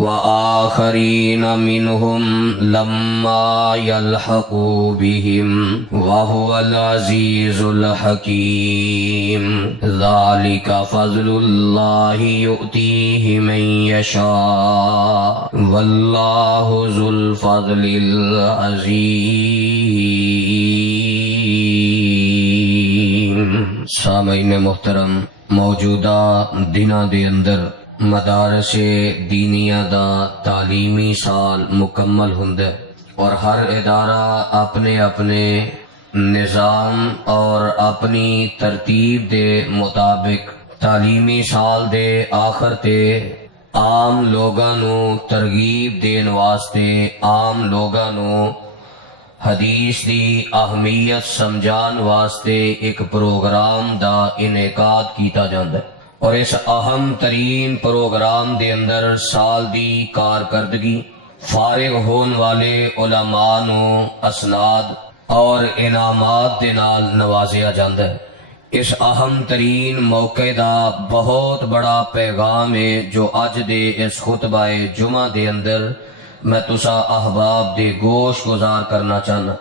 وآخرین منہم لما یلحقوا بہم وہو العزیز الحکیم ذالک فضل اللہ یؤتیہ من یشاء واللہ ذو الفضل العظیم۔ سامعین محترم، موجودہ دنوں دے اندر مدارس دینیہ دا تعلیمی سال مکمل ہوندا ہے اور ہر ادارہ اپنے اپنے نظام اور اپنی ترتیب دے مطابق تعلیمی سال دے آخر تے عام لوگاں نو ترغیب دین واسطے، عام لوگاں نو حدیث دی اہمیت سمجھان واسطے ایک پروگرام دا انعقاد کیتا جاندا ہے، اور اس اہم ترین پروگرام دے اندر سال دی کارکردگی فارغ ہون والے علماء نو اسناد اور انعامات دے نال نوازیا جاندا ہے۔ اس اہم ترین موقع دا بہت بڑا پیغام ہے جو اج دے اس خطبہ جمعہ دے اندر میں تسا احباب دے گوش گزار کرنا چاہنا۔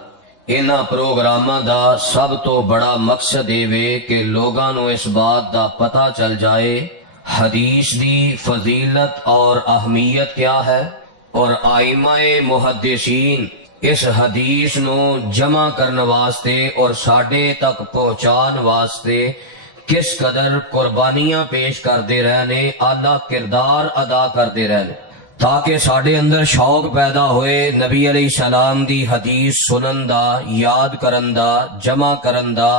انہاں پروگراماں دا سب تو بڑا مقصد یہ کہ لوگاں نو اس بات دا پتہ چل جائے حدیث دی فضیلت اور اہمیت کیا ہے، اور آئمہ محدثین اس حدیث نو جمع کرنے واسطے اور ساڈے تک پہنچان واسطے کس قدر قربانیاں پیش کردے رہنے، اعلیٰ کردار ادا کردے رہنے، تاکہ ساڈے اندر شوق پیدا ہوئے نبی علیہ السلام دی حدیث سنن دا، یاد کرن دا، جمع کرن دا،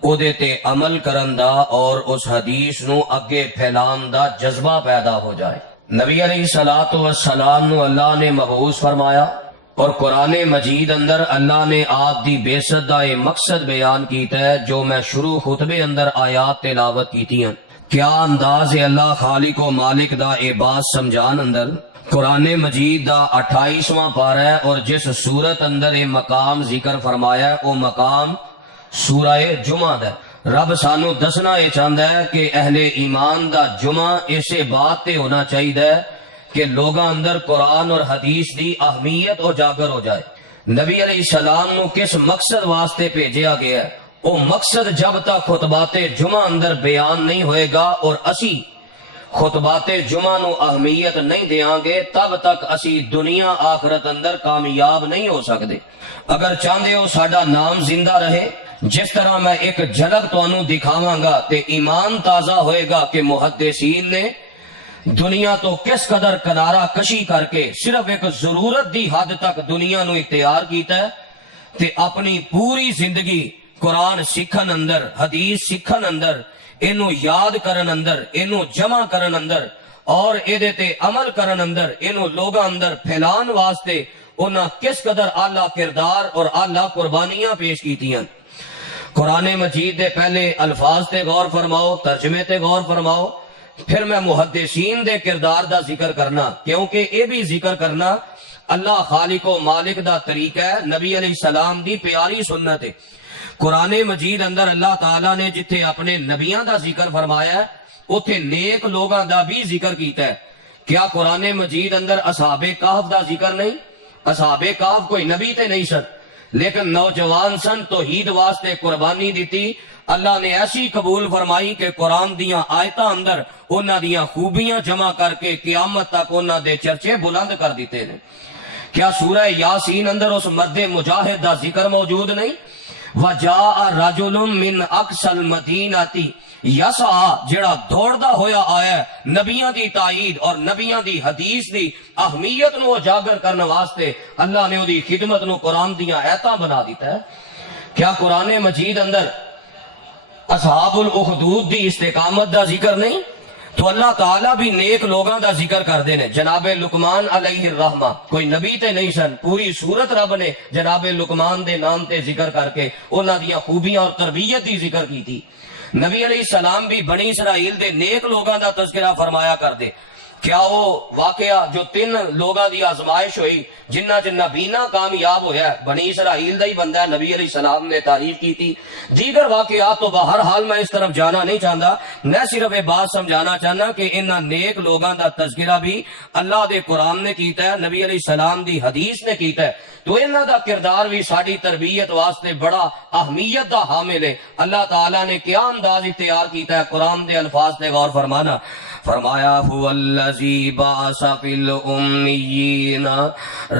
او دے تے عمل کرن دا اور اس حدیث نو اگے پھیلان دا جذبہ پیدا ہو جائے۔ نبی علیہ السلام نو اللہ نے مبعوث فرمایا اور قرآن مجید اندر اللہ نے آپ دی بعثت دا یہ مقصد بیان کیتا ہے جو میں شروع خطبے اندر آیات تلاوت کیتی ہیں۔ کیا انداز ہے اللہ خالق و مالک دا اے بات سمجھان اندر۔ قرآن مجید دا 28واں پارہ ہے اور جس سورت اندر اے مقام ذکر فرمایا ہے وہ مقام سورہ جمعہ دا ہے۔ رب سانو دسنا یہ چاہتا ہے کہ اہل ایمان دا جمعہ اسے بات تے ہونا چاہیے کہ لوگاں اندر قرآن اور حدیث دی اہمیت اجاگر ہو جائے۔ نبی علیہ السلام نو کس مقصد واسطے بھیجیا گیا ہے، وہ مقصد جب تک خطبات جمعہ اندر بیان نہیں ہوئے گا اور اسی خطبات جمعہ نو اہمیت نہیں دیاں گے تب تک اسی دنیا آخرت اندر کامیاب نہیں ہو سکتے۔ اگر چاہتے ہو ساڈا نام زندہ رہے، جس طرح میں ایک جھلک تانوں دکھاواں گا تے ایمان تازہ ہوئے گا کہ محدثین نے دنیا تو کس قدر کنارہ کشی کر کے صرف ایک ضرورت دی حد تک دنیا نو اختیار کیتا ہے تے اپنی پوری زندگی قرآن سکھن اندر، حدیث سکھن اندر، اینو یاد کرن اندر، اینو جمع کرن اندر اور ایدے تے عمل کرن اندر، اینو لوگاں اندر پھیلان واسطے انہاں کس قدر اعلیٰ کردار اور اعلیٰ قربانیاں پیش کیتیاں۔ قرآن مجید دے پہلے الفاظ تے غور فرماؤ، ترجمے تے غور فرماؤ، پھر میں محدثین دے کردار دا ذکر کرنا، کیونکہ اے بھی ذکر کرنا اللہ خالق و مالک دا طریقہ ہے، نبی علیہ السلام دی پیاری سنت ہے۔ قرآن مجید اندر اللہ تعالیٰ نے جتھے اپنے نبیاں دا ذکر فرمایا ہے اتھے نیک لوگاں دا بھی ذکر کیتا ہے۔ کیا قرآن مجید اندر اصحاب کہف دا ذکر نہیں؟ اصحاب کہف کوئی نبی تے نہیں سن لیکن نوجوان سن، توحید واسطے قربانی دیتی، اللہ نے ایسی قبول فرمائی کہ قرآن دیاں آیتاں اندر انہاں دیاں خوبیاں جمع کر کے قیامت تک انہاں دے چرچے بلند کر دیتے ہیں۔ کیا سورہ یاسین اندر اس مرد مجاہد دا ذکر موجود نہیں؟ وَجَاءَ رَجُلٌ مِّنْ أَقْصَى الْمَدِينَةِ یسعیٰ، جڑا دوڑدا ہویا آیا ہے نبیاں دی تائید اور نبیاں دی حدیث دی اہمیت نو اجاگر کرنے واسطے اللہ نے دی خدمت نو قرآن دیاں آیتاں بنا دیتا ہے۔ کیا قرآن مجید اندر اصحاب الاخدود دی استقامت دا ذکر نہیں؟ تو اللہ تعالیٰ بھی نیک لوگاں دا ذکر کر دینے۔ جناب لقمان علیہ الرحمہ کوئی نبی تے نہیں سن، پوری سورت رب نے جناب لقمان دے نام تے ذکر کر کے انہاں دیاں خوبیاں اور تربیت دی ذکر کی تھی۔ نبی علیہ السلام بھی بنی اسرائیل دے نیک لوگاں دا تذکرہ فرمایا کر دے۔ کیا وہ واقعہ جو 3 لوگاں دی آزمائش ہوئی جنہ نبینا کامیاب ہویا ہے بنی اسرائیل دا ہی بندہ ہے، نبی علیہ السلام نے تعریف کی تھی۔ دیگر واقعات تو بہر حال میں اس طرف جانا نہیں چاہتا، میں صرف یہ بات سمجھانا چاہنا کہ انہاں نیک لوگاں دا تذکرہ بھی اللہ دے قرآن نے کیتا ہے، نبی علیہ السلام دی حدیث نے کیتا ہے، تو انہاں دا کردار بھی ساڈی تربیت واسطے بڑا اہمیت دا حامل ہے۔ اللہ تعالیٰ نے کیا انداز اختیار کیتا ہے، قرآن دے الفاظ تے غور فرمانا، فرمایا هو الذی بعث فی الامیین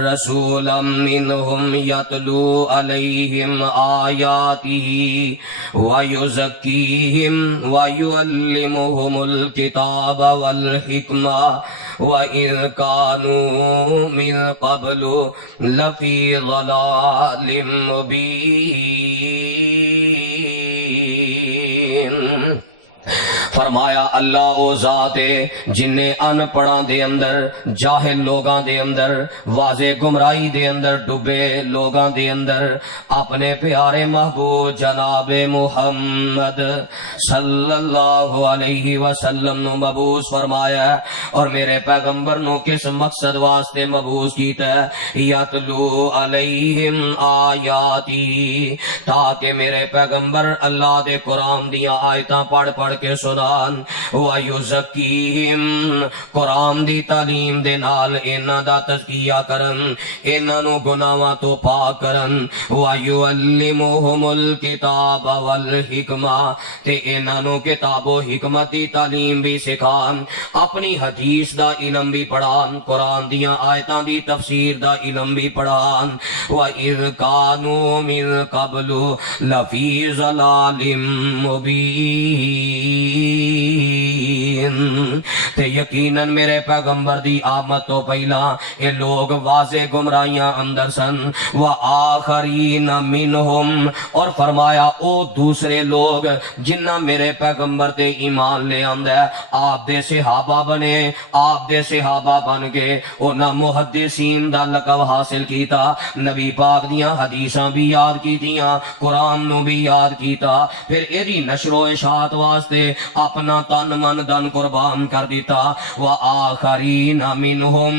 رسولا منہم یتلو علیہم آیاتہ ویزکیہم ویعلمہم الکتاب والحکمہ وَإِذْ كَانُوا مِن قَبْلُ لَفِي ضَلَالٍ مُبِينٍ۔ فرمایا اللہ او ذات ہے جن نے ان پڑھاں دے اندر، جاہل لوگاں دے اندر، واضح گمراہی دے اندر ڈوبے لوگاں دے اندر اپنے پیارے محبوب جناب محمد صلی اللہ علیہ وسلم نو مبعوث فرمایا ہے، اور میرے پیغمبر نو کس مقصد واسطے مبعوث کیتا ہے؟ یتلو علیہم آیاتی، تاکہ میرے پیغمبر اللہ دے قرآن دیاں آیتاں پڑھ کے سنان، وَيُزَكِّيهِمْ، قرآن دی تعلیم دے نال انہاں دا تزکیہ کرن، انہاں نو گناہاں تو پاک کرن، وَيُعَلِّمُهُمُ الْكِتَابَ وَالْحِکْمَةَ، تے انہاں نو کتاب و حکمت دی تعلیم بھی سکھان، اپنی حدیث دا علم بھی پڑھان، قرآن دیاں آیتاں دی تفسیر دا علم بھی پڑھان، وَإِذْ كَانُوا مِن قَبْلُ لَفِي ضَلَالٍ مُبِينٍ، تے یقیناً میرے پیغمبر دی آمد تو پہلا یہ لوگ واضح گمراہیاں اندر سن، وآخرین منہم، اور فرمایا او دوسرے لوگ جنہ میرے پیغمبر تے ایمان لے آندے آپ دے صحابہ بنے، آپ دے صحابہ بن کے انہاں محدثین دا لقب حاصل کیتا، نبی پاک دیاں حدیثاں بھی یاد کیتیاں، قرآن نو بھی یاد کیتا، پھر ایدی نشر و اشاعت واسطے اپنا تن من دن قربان کر دیتا، وآخرین منہم،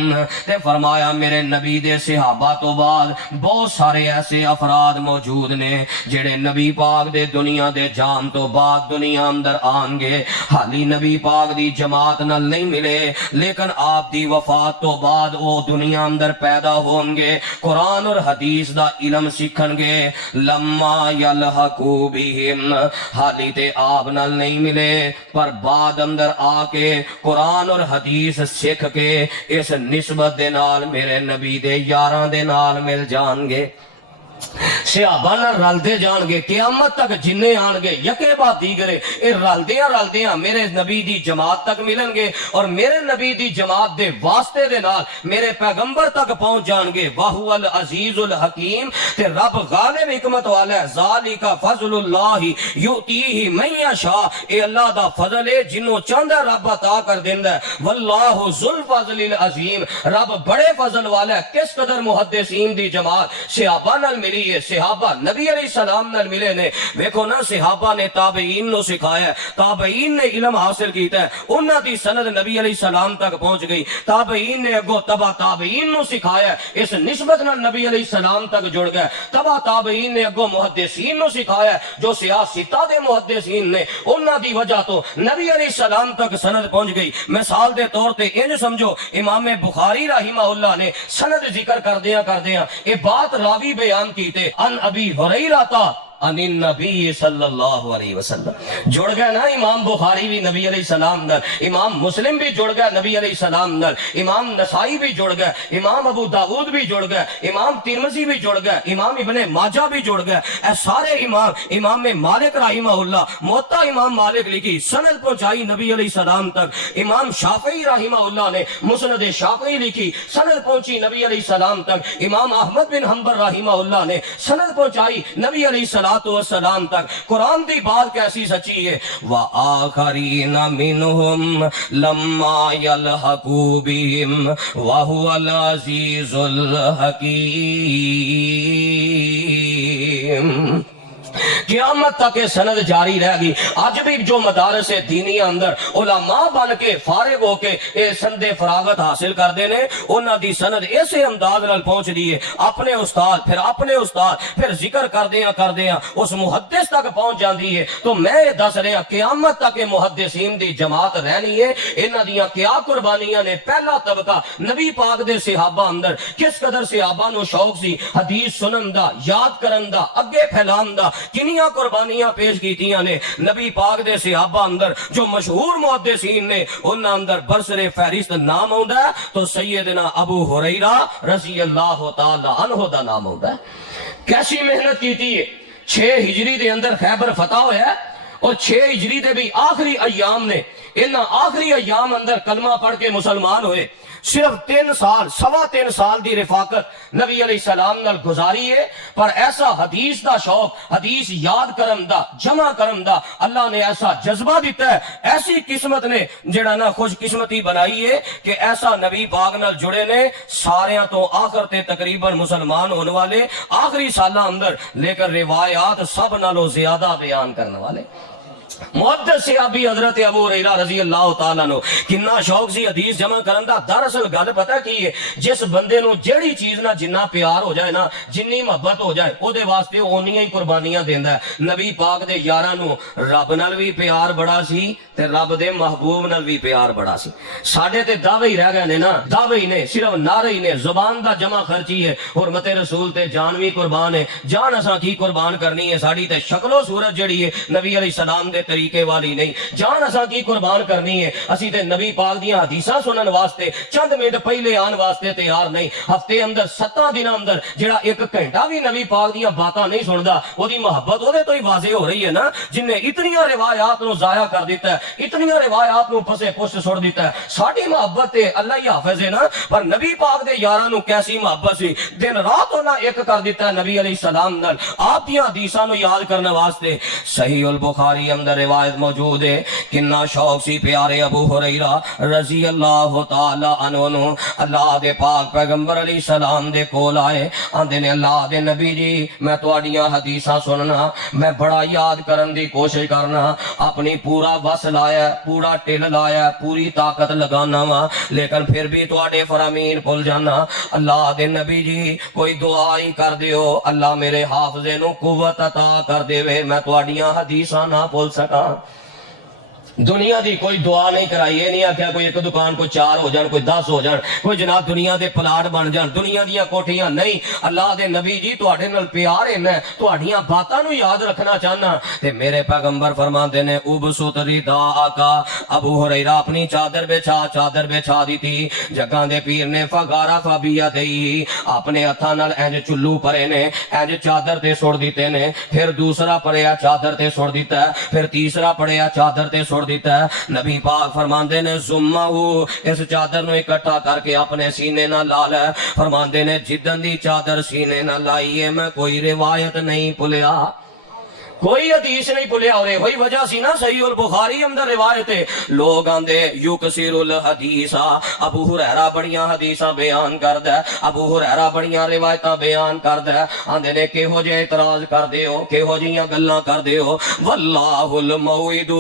تے فرمایا میرے نبی دے صحابہ تو بعد بہت سارے ایسے افراد موجود نے جڑے نبی پاک دے دنیا دے جان تو بعد دنیا اندر آن گے، حالی نبی پاک دی جماعت نال نہیں ملے، لیکن آپ دی وفات تو بعد وہ دنیا اندر پیدا ہون گے، قرآن اور حدیث دا علم سیکھن گے، لما یلحقو بہم، حالی تے آپ نال نہیں ملے پر بعد اندر آ کے قرآن اور حدیث سکھ کے اس نسبت دے نال میرے نبی دے یاراں دے نال مل جان گے، صحابہ نہ رلدے جان گے، قیامت تک جننے آن گے یکے بعد دیگرے اے رلدیاں میرے نبی دی جماعت تک ملن گے، اور میرے نبی دی جماعت دے واسطے دے نال میرے پیغمبر تک پہنچ جان گے، وَهُوَ الْعَزِيزُ الْحَكِيمُ، تے رب غالب حکمت والا ہے، ذَلِكَ فَضْلُ اللَّهِ يُؤْتِيهِ مَن يَشَاءُ، اے اللہ دا فضل ہے جنوں چاہندا رب عطا کر دیندا ہے، وَاللَّهُ ذُو الْفَضْلِ الْعَظِيمِ، رب بڑے فضل والا ہے۔ کس قدر محدثین دی جماعت صحابہ نال ملی ہے، صحابہ نبی علیہ السلام نال ملے نے، دیکھو نا صحابہ نے تابعین نو سکھایا ہے، تابعین نے علم حاصل کیتا ہے، انہاں دی سند نبی علیہ السلام تک پہنچ گئی، تابعین نے اگو تبع تابعین نو سکھایا ہے، اس نسبت نال نبی علیہ السلام تک جڑ گئے، تبع تابعین نے اگو محدثین نو سکھایا ہے، جو سیاستہ دے محدثین نے انہاں دی وجہ تو نبی علیہ السلام تک سند پہنچ گئی۔ مثال دے طور تے انج سمجھو امام بخاری رحمہ اللہ نے سند ذکر کردیاں یہ بات راوی بیان کی تے ان ابی ہریرہ ان النبی صلی اللہ علیہ وسلم، جڑ گئے نا امام بخاری بھی نبی علیہ السلام نال، امام مسلم بھی جڑ گئے نبی علیہ السلام نال، امام نسائی بھی جڑ گئے، امام ابو داود بھی جڑ گئے، امام ترمذی بھی جڑ گئے، امام ابن ماجہ بھی جڑ گئے، اے سارے امام مالک رحمہ اللہ موطا امام مالک لکھی، سند پہنچائی نبی علیہ السلام تک، امام شافعی رحمہ اللہ نے مسند شافعی لکھی، سند پہنچی نبی علیہ السلام تک، امام احمد بن حنبل رحمہ اللہ نے سند پہنچائی نبی علیہ السلام تک۔ قرآن دی بات کیسی سچی ہے، وَآخَرِينَ مِنْهُمْ لَمَّا يَلْحَقُوا بِهِمْ وَهُوَ الْعَزِيزُ الْحَكِيمُ۔ قیامت تک یہ سند جاری رہ گئی. اج بھی جو مدارس دینی اندر علماء بن کے فارغ ہو کے یہ سند فراغت حاصل کرتے ہیں, انہاں دی سند ایسے انداز نال پہنچ دی ہے, اپنے استاد پھر ذکر کردیاں اس محدث تک پہنچ جاندی ہے. تو میں یہ دس رہا قیامت تک محدثین دی جماعت رہنی ہے. انہاں دیاں کیا قربانیاں نے. پہلا طبقہ نبی پاک دے صحابہ اندر کس قدر صحابہ نو شوق سی حدیث سنن دا, یاد کرن دا, اگے پھیلان دا, کنیاں قربانیاں پیش کیتیاں نے نبی پاک دے صحابہ اندر. جو مشہور محدثین نے انہاں اندر برسر فہرست نام آندا ہے تو سیدنا ابو ہریرہ رضی اللہ تعالی عنہ دا نام آندا ہے. کیسی محنت کیتی ہے. 6 ہجری دے اندر خیبر فتح ہویا ہے اور 6 ہجری دے بھی آخری ایام نے. انہاں آخری ایام اندر کلمہ پڑھ کے مسلمان ہوئے. صرف 3 سال 3.25 سال دی رفاقت نبی علیہ السلام نال گزاری ہے, پر ایسا حدیث دا شوق, حدیث یاد کرن دا, جمع کرن دا اللہ نے ایسا جذبہ دیتا ہے. ایسی قسمت نے جڑا نا خوش قسمتی بنائی ہے کہ ایسا نبی پاک نال جڑے نے ساریاں تو آخر تے تقریباً مسلمان ہونے والے آخری سالہ اندر, لیکن روایات سب نالوں زیادہ بیان کرنے والے. محدث صحابی حضرت ابو ہریرہ رضی اللہ تعالیٰ عنہ کنا شوق سی حدیث جمع کرن دا. دراصل گل پتہ کی ہے, جس بندے نو جیڑی چیز نہ جنہ پیار ہو جائے نا, جنی محبت ہو جائے, او دے واسطے اونیاں ہی قربانیاں دیندا ہے. نبی پاک دے یاراں نو رب نال بھی پیار بڑا سی تے رب دے محبوب نال بھی پیار بڑا سی. ساڈے تے دعوے ہی رہ گئے نے نا, دعوے ہی نے, صرف نعرے ہی نے, زبان دا جمع خرچی ہے. حرمت رسول تے جان بھی قربان ہے. جان اساں کی قربان کرنی ہے, ساڈی تے شکل و صورت جڑی ہے نبی علیہ السلام دے طریقے والی نہیں. جان اساں کی قربان کرنی ہے, اسی تے نبی پاک دیاں حدیثاں سنن واسطے چند منٹ پہلے آن واسطے تیار نہیں. ہفتے اندر 7 دن اندر جڑا 1 گھنٹہ بھی نبی پاک دیاں باتاں نہیں سندا, او دی محبت او دے تو ہی واضح ہو رہی ہے نا, جن نے اتنیاں روایات نو ضائع کر دیتا ہے, اتنیاں روایات نو پسے پشت چھوڑ دیتا ہے. ساڈی محبت تے اللہ ہی حافظ ہے نا, پر نبی پاک دے یاراں نو کیسی محبت سی, دن رات انہاں ایک کر دیتا ہے نبی علیہ السلام نال آپ دیاں حدیثاں نو یاد کرنے واسطے. صحیح البخاری اندر روایت موجود ہے, کنا شوق سی پیارے ابو ہریرہ رضی اللہ تعالی عنہ نو اللہ دے پاک پیغمبر علیہ السلام دے کول آئے. آندے نے اللہ دے نبی جی میں تواڈیاں حدیثاں سننا, میں بڑا یاد کرن دی کوشش کرنا, اپنی پورا وس لایا, پورا ٹل لایا, پوری طاقت لگانا وا, لیکن پھر بھی تواڈے فرامین بھول جانا. اللہ دے نبی جی کوئی دعا ہی کر دیو, اللہ میرے حافظے نو قوت عطا کر دے, میں تواڈیاں حدیثاں نہ بھول سکاں. دنیا دی کوئی دعا نہیں کرائی, یہ نہیں آکھیا کوئی 1 دکان کو 4 ہو جان, کوئی 10 ہو جان, کوئی جناب دنیا دے پلاٹ بن جان, دنیا دیاں کوٹھیاں نہیں. اللہ دے نبی جی تواڈے نال پیار ہے, میں تواڈیاں باتاں نو یاد رکھنا چاہنا. تے میرے پیغمبر فرماندے نے ابسط رداء کا, ابو ہریرہ اپنی چادر بچھا دیتی. جگاں دے پیر نے فغارا فبیدیہ, اپنے ہتھاں نال انج چلو پرے نے, انج چادر تے سٹ دیتے نے, پھر دوسرا پڑیا چادر تے سٹ دیتا ہے, پھر تیسرا پڑیا چادر تے سٹ دیتا ہے. نبی پاک فرماندے نے زمہو, اس چادر نو اکٹھا کر کے اپنے سینے نہ لا لے. فرماندے نے جدن دی چادر سینے نہ لائیے میں کوئی روایت نہیں بھولیا, کوئی حدیث نہیں بھولیا. اور وہی وجہ سی نا صحیح البخاری اندر روایت ہے, لوگ آندے یکسر الحدیث, ابو ہریرہ بڑیاں حدیثاں بیان کردا ہے, ابو ہریرہ بڑیاں روایتاں بیان کردا ہے. آندے نے کہو جے اعتراض کردے ہو, کہو جیاں گلاں کردے ہو, واللہ الموعد,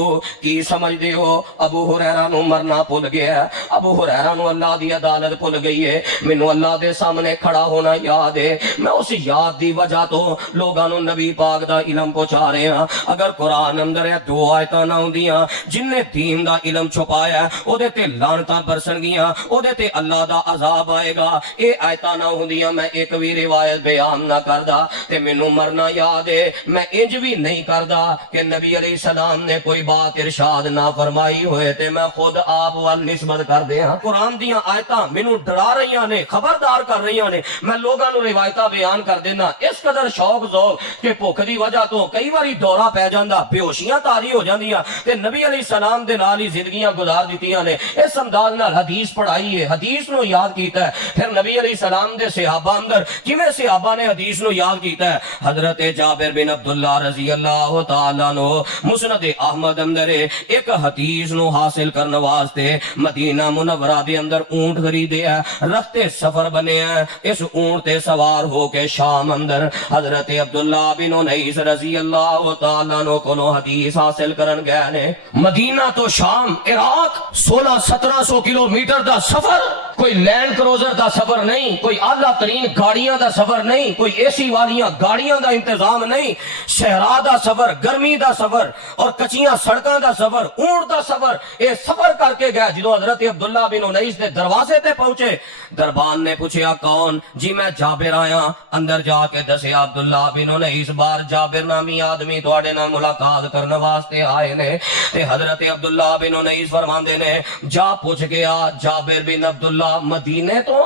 کی سمجھدے ہو ابو ہریرہ نو مرنا بھول گیا ہے, ابو ہریرہ نو اللہ دی عدالت بھول گئی ہے, مینوں اللہ دے سامنے کھڑا ہونا یاد ہے, میں اس یاد دی وجہ تو لوگاں نو نبی پاک دا علم پہنچا رہے ہیں. اگر قرآن اندر 2 آیتاں نہ ہوندیاں, جن نے دین دا علم چھپایا ہے او دے تے لعنتاں برسن گیاں, او دے تے اللہ دا عذاب آئے گا. اے آیتاں نہ ہوندیاں میں ایک بھی روایت بیان نہ کردا, تے مینوں مرنا یاد ہے, میں انج بھی نہیں کردا کہ نبی علیہ السلام نے کوئی بات ارشاد نہ فرمائی ہوئے تے میں خود آپ وال نسبت کر دیاں. قرآن دیاں آیتاں مینوں ڈرا رہیاں نے, خبردار کر رہیاں نے, میں لوگاں نو روایتاں بیان کر دینا. اس قدر شوق ذوق کہ بھوک دی وجہ تو کئی واری دورہ پہ جاندہ, بے ہوشیاں تاری ہو جاندیاں, تے نبی علیہ السلام دے نال ہی زندگیاں گزار دیتیاں نے. اس انداز نال حدیث پڑھائی ہے, حدیث نو یاد کیتا ہے. پھر نبی علیہ السلام دے صحابہ اندر کیویں صحابہ نے حدیث نو یاد کیتا ہے. حضرت جابر بن عبداللہ رضی اللہ تعالیٰ عنہ مسند احمد اندر ایک حدیث نو حاصل کرنے واسطے مدینہ منورہ دے اندر اونٹ خریدے ہے, رختے سفر بنے ہیں. اس اونٹ تے سوار ہو کے شام اندر حضرت عبداللہ بن انیس رضی اللہ اللہ تعالیٰ عنہ کو حدیث حاصل کرن گئے نے. مدینہ تو شام عراق 1600-1700 کلومیٹر دا سفر. کوئی لینڈ کروزر دا سفر نہیں, کوئی اعلیٰ ترین گاڑیاں دا سفر نہیں, کوئی اے سی والیاں گاڑیاں دا انتظام نہیں. صحرا دا سفر, گرمی دا سفر اور کچیاں سڑکاں دا سفر, اونٹ دا سفر. اے سفر کر کے گیا. جدو حضرت عبداللہ بن انیس دے دروازے تے پہنچے, دربان نے پوچھا کون؟ جی میں جابر آیا. اندر جا کے دسیا عبداللہ بن انیس بار جابر نامی آدمی تواڈے نال ملاقات کرنے واسطے آئے نے. تے حضرت عبداللہ بن انیس فرماندے نے جا پوچھ گیا جابر بن عبداللہ مدینے تو.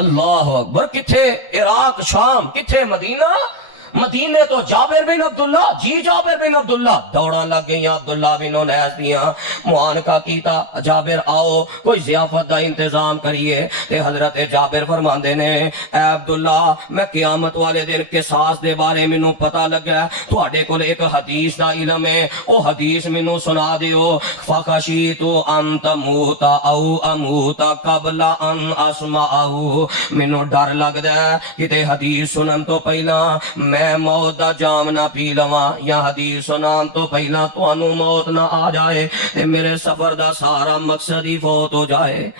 اللہ اکبر. کتھے؟ عراق شام. کتھے؟ مدینہ. مدینے تو جابر بن عبداللہ. جی جابر بن عبداللہ. دوڑا لگ گئی عبداللہ بن انیس دیاں. معانقہ کیتا جابر آؤ کوئی ضیافت دا انتظام کریے. تے حضرت جابر فرماندے نے اے عبداللہ میں قیامت والے دن قصاص دے بارے مینوں پتہ لگا, تواڈے کول ایک حدیث دا علم ہے, او حدیث مینوں سنا دیو. فخشیت ان تموت او اموت قبل ان اسمعه. مینوں ڈر لگدا ہے کتے حدیث سنن تو پہلا میں موت دا جام نہ پی لواں, یا حدیث سنان تو پہلا تانوں موت نہ آ جائے تے میرے سفر دا سارا مقصد ہی فوت ہو جائے.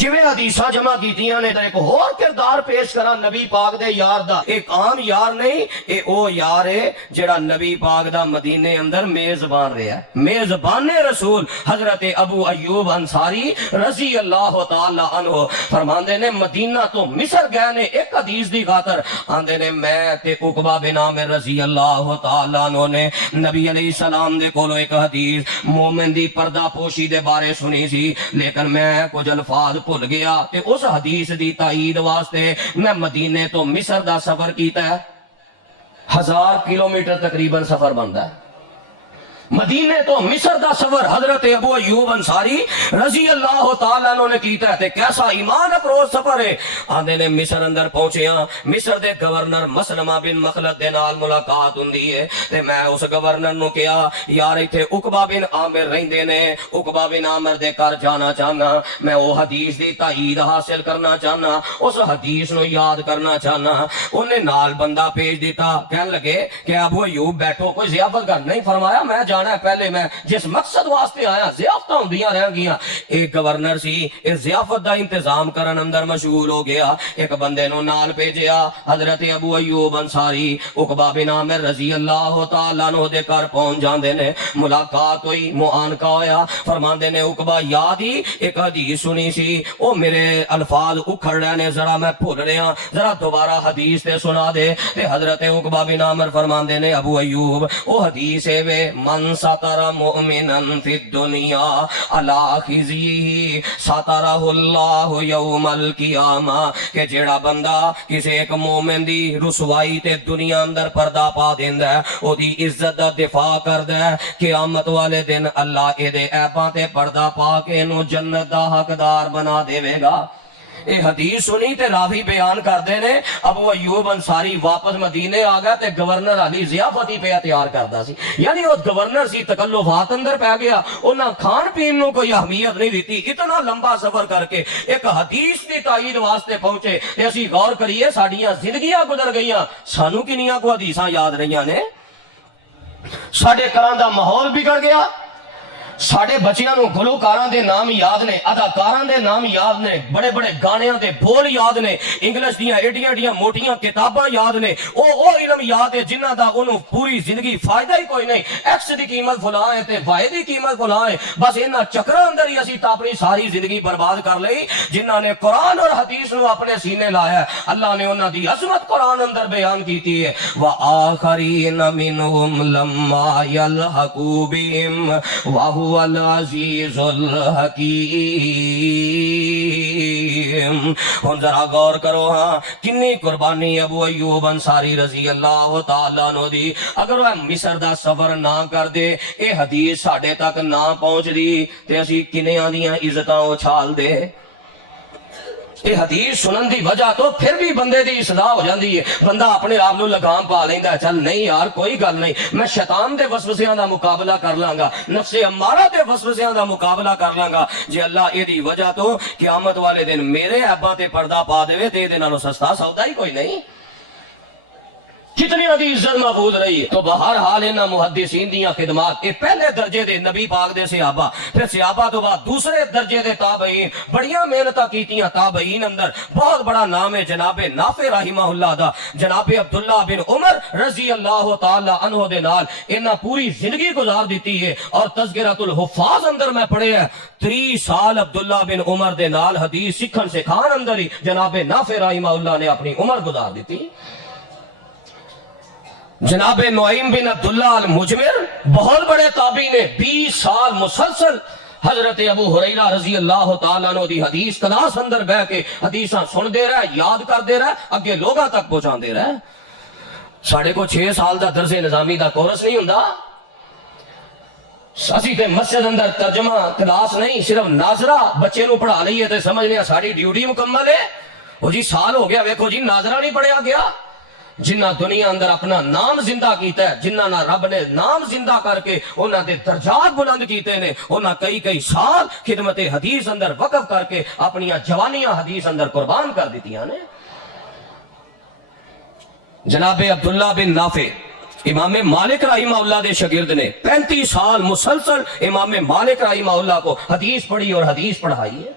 جویں حدیثاں جمع کیتیاں نے تے ایک اور کردار پیش کرا نبی پاک دے یار دا. ایک عام یار نہیں, اے او یار ہے جڑا نبی پاک دا مدینے اندر میزبان رہا ہے. میزبان رسول حضرت ابو ایوب انصاری رضی اللہ تعالی عنہ فرماندے نے مدینہ تو مصر گئے نے ایک حدیث دی خاطر. آندے نے میں تے عقبہ بن عامر رضی اللہ تعالی عنہ نے نبی علیہ السلام دے کولو ایک حدیث مومن دی پردہ پوشی دے بارے سنی سی, لیکن میں کچھ الفاظ بھول گیا تے اس حدیث دی تائید واسطے میں مدینے تو مصر دا سفر کیتا ہے. 1000 کلومیٹر تقریباً سفر بنتا ہے. مدینے تو مصر دا سفر حضرت ابو ایوب انصاری رضی اللہ تعالیٰ عنہ نے کیتا ہے. تے کیسا ایمان افروز سفر ہے. آندے نے مصر اندر پہنچیاں, مصر دے گورنر مسلمہ بن مخلد دے نال ملاقات ہوندی ہے. تے میں اس گورنر نو کہا یار ایتھے عقبہ بن عامر رہندے نے, عقبہ بن عامر دے گھر جانا چاہنا, میں وہ حدیث دی تائید حاصل کرنا چاہنا, اس حدیث نو یاد کرنا چاہنا. انہیں نال بندہ بھیج دیتا, کہنے لگے کہ ابو ایوب بیٹھو کوئی ضیافت کر. نہیں فرمایا میں جانا ہے, پہلے میں جس مقصد واسطے آیا ضیافتاں ہوندیاں رہ گیاں. ایک گورنر سی اس ضیافت دا انتظام کرن اندر مشغول ہو گیا. ایک بندے نو نال بھیجیا حضرت ابو ایوب انصاری عقبہ بن عامر رضی اللہ تعالیٰ عنہ دے گھر پہنچ جاندے نے. ملاقات ہوئی, معانقہ ہویا. فرماندے نے عقبہ یاد ہی ایک حدیث سنی سی, او میرے الفاظ اکھڑ رہے نے, ذرا میں بھول رہا, ذرا دوبارہ حدیث تے سنا دے. تے حضرت عقبہ بن عامر فرماندے نے ابو ایوب او حدیث ہے وے من ستر مؤمنا فی الدنیا علی خزیہ سترہ اللہ یوم القیامہ. کہ جیڑا بندہ کسی ایک مومن دی رسوائی تے دنیا اندر پردہ پا دیندا ہے, او دی عزت دا دفاع کردا ہے, قیامت والے دن اللہ اے دے عیباں تے پردہ پا کے اینو جنت دا حقدار بنا دے گا. اے حدیث سنی تے راوی بیان کردے نے ابو ایوب انصاری واپس مدینے آ گیا تے گورنر علی ضیافتی پہ تیار کردا سی. یعنی وہ گورنر سی تکلفات اندر پہ گیا, انہاں کھان پین نو کوئی اہمیت نہیں دیتی. اتنا لمبا سفر کر کے ایک حدیث دی تائید واسطے پہنچے. تے اسی غور کریے ساڈیاں زندگیاں گزر گئیاں, سانو کنیاں کو حدیثاں یاد رہیاں نے. ساڈے گھراں دا ماحول بگڑ گیا, ساڑھے بچیاں نو گلوکاراں دے نام یاد نے, اداکاراں دے نام یاد نے, بڑے بڑے گانیاں دے بول یاد نے, انگلش دیاں ایڈیاں ایڈیاں موٹیاں کتاباں یاد نے. او علم یاد ہے جنہ دا انہوں پوری زندگی فائدہ ہی کوئی نہیں. ایکس دی قیمت فلاں ہے تے وائی دی قیمت فلاں ہے, بس انہاں چکراں اندر ہی اسی اپنی ساری زندگی برباد کر لئی. جنہاں نے قرآن اور حدیث نو اپنے سینے لایا ہے, اللہ نے انہاں دی عظمت قرآن اندر بیان کیتی ہے. وآخرین منہم لما یلحقوا بہم وہو العزیز الحکیم. ہن ذرا غور کرو ہاں کنی قربانی ابو ایوب انصاری رضی اللہ تعالیٰ عنہ دی. اگر وہ مصر دا سفر نہ کر دے, اے حدیث ساڈے تک نہ پہنچ دی, تے اسی کنیاں دیاں عزتاں اچھال دے. یہ حدیث سنن دی وجہ تو پھر بھی بندے دی اصلاح ہو جاندی ہے. بندہ اپنے آپ نو لگام پا لیندا ہے, چل نہیں یار کوئی گل نہیں, میں شیطان دے وسوسیاں دا مقابلہ کر لاں گا, نفس امارہ دے وسوسیاں دا مقابلہ کر لاں گا. جے اللہ اے دی وجہ تو قیامت والے دن میرے عیباں تے پردہ پا دے تے دے نالوں سستا سودا ہی کوئی نہیں. کتنی دی عزت محفوظ رہی ہے. تو بہرحال انہاں محدثین دیاں خدمات یہ پہلے درجے دے نبی پاک دے صحابہ, پھر صحابہ تو بعد دوسرے درجے دے تابعین, بڑیاں محنتاں کیتیاں تابعین اندر. بہت بڑا نام ہے جناب نافع رحمہ اللہ دا, جناب عبداللہ بن عمر رضی اللہ تعالی عنہ دے نال انہاں پوری زندگی گزار دیتی ہے. اور تذکرۃ الحفاظ اندر میں پڑھے ہے 30 سال عبداللہ بن عمر دے نال حدیث سکھن سکھان اندر ہی جناب نافع رحمہ اللہ نے اپنی عمر گزار دیتی. جناب نعیم بن عبداللہ المجمر بہت بڑے تابعی نے 20 سال مسلسل حضرت ابو ہریرہ رضی اللہ تعالیٰ عنہ دی حدیث کلاس اندر بہ کے حدیثاں سن دے رہا, یاد کر دے رہا, اگے لوگاں تک پہنچا دے رہا. ساڑھے کو 6 سال دا درس نظامی دا کورس نہیں ہوندا. اسی تے مسجد اندر ترجمہ کلاس نہیں, صرف ناظرہ بچے نو پڑھا لئیے تے سمجھ لیا ساری ڈیوٹی مکمل ہے. وہ جی سال ہو گیا, ویکھو جی ناظرہ نہیں پڑھیا گیا. جنہ دنیا اندر اپنا نام زندہ کیتا ہے, جنہ نہ رب نے نام زندہ کر کے انہاں دے درجات بلند کیتے نے, انہاں کئی سال خدمت حدیث اندر وقف کر کے اپنی جوانیاں حدیث اندر قربان کر دیتیاں نے. جناب عبداللہ بن نافع امام مالک رحمہ اللہ دے شاگرد نے 35 سال مسلسل امام مالک رحمہ اللہ کو حدیث پڑھی اور حدیث پڑھائی ہے.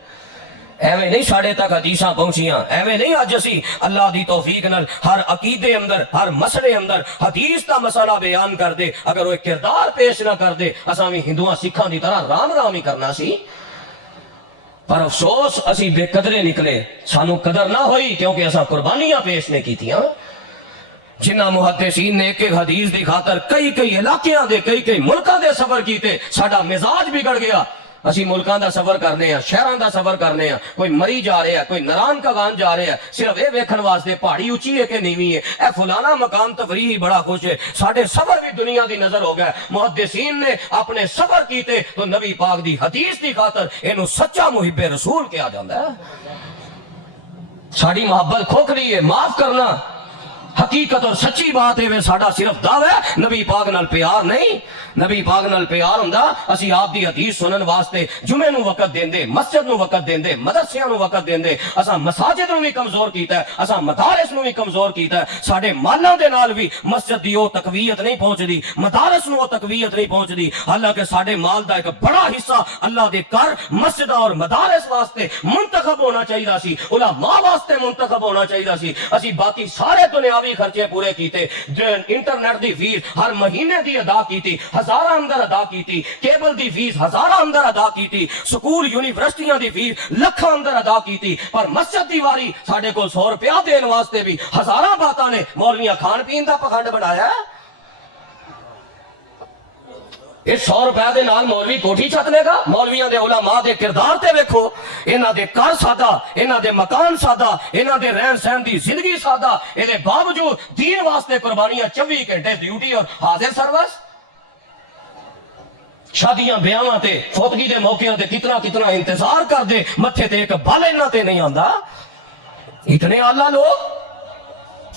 ایویں نہیں ساڑھے تک حدیثاں پہنچیاں, ایویں نہیں آج اسی اللہ دی توفیق نال ہر عقیدے اندر, ہر مسئلے اندر حدیث دا مسئلہ بیان کر دے, اگر وہ کردار پیش نہ کر دے اساں بھی ہندوؤں سکھاں دی طرح رام رام ہی کرنا سی. پر افسوس اسی بے قدرے نکلے, سانو قدر نہ ہوئی کیونکہ اساں قربانیاں پیش نے کیتیاں. جنہ محدثین نے ایک ایک حدیث دی خاطر کئی علاقیاں دے کئی ملکاں دے سفر کیتے, ساڈا مزاج بگڑ گیا. اسی ملکاں دا سفر کرنے ہیں, شہراں دا سفر کرنے ہیں, کوئی مری جا رہے ہیں, کوئی نران کا گان جا رہے ہیں, صرف اے ویکھن واسطے پہاڑی اونچی ہے کہ نیویں ہے, اے فلانا مقام تفریحی بڑا خوش ہے. ساڈے سفر بھی دنیا دی نظر ہو گیا. محدثین نے اپنے سفر کیتے تو نبی پاک دی حدیث دی خاطر اینو سچا محب رسول کیا جاندا ہے. ساڈی محبت کھوکھلی ہے, معاف کرنا. حقیقت اور سچی بات ہے, ساڈا صرف دعویٰ ہے, نبی پاک نال پیار نہیں. نبی پاک نال پیار ہوندا اسی آپ دی حدیث سنن واسطے جمعے نو وقت دیندے, مسجد نو وقت دیندے, مدرسیاں نو وقت دیندے. اساں مساجد نو بھی کمزور کیتا ہے, اساں مدارس نو بھی کمزور کیتا ہے. ساڈے مالاں دے نال بھی مسجد دی او تقویت نہیں پہنچدی, مدارس نو او تقویت نہیں پہنچدی. حالانکہ ساڈے مال دا ایک بڑا حصہ اللہ دے گھر, مسجداں اور مدارس واسطے منتخب ہونا چاہیے سی, علماء واسطے منتخب ہونا چاہیے سی. اسی باقی سارے دنیاوی خرچے پورے کیتے, انٹرنیٹ دی فیس ہر مہینے دی ادا کیتی, ہزاراں اندر ادا کیتی, کیبل دی فیس ہزاراں اندر ادا کیتی, سکول یونیورسٹیاں دی فیس لکھاں اندر ادا کیتی. پر مسجد دی واری ساڈے کول 100 روپیہ دین واسطے بھی ہزاراں باتاں نے مولویاں کھان پین دا پکھنڈ بنایا ہے. اس 100 روپے دے نال مولوی کوٹھی چھت لے گا؟ مولویاں دے علماء دے کردار تے ویکھو, انہاں دے گھر سادہ, انہاں دے مکان سادہ, انہاں دے رہن سہن دی زندگی سادہ, اے دے باوجود دین واسطے قربانیاں 24 گھنٹے ڈیوٹی اور حاضر سروس. شادیاں بیاواں تے فوتگی دے موقعوں تے کتنا انتظار کر دے, متھے تے ایک بال انہاں تے نہیں آندا. اتنے اعلیٰ لوگ.